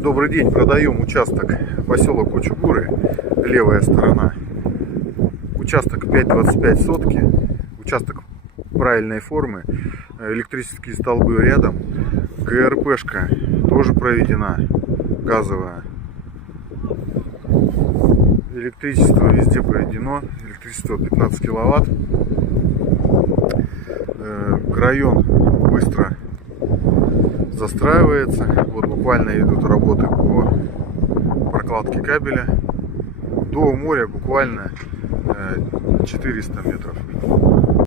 Добрый день, продаем участок, поселок Кучугуры, левая сторона. Участок 5,25 сотки, участок правильной формы, электрические столбы рядом, ГРПшка тоже проведена, газовая. Электричество везде проведено, электричество 15 киловатт. Район быстро застраивается. Вот буквально идут работы по прокладке кабеля. До моря буквально 400 метров.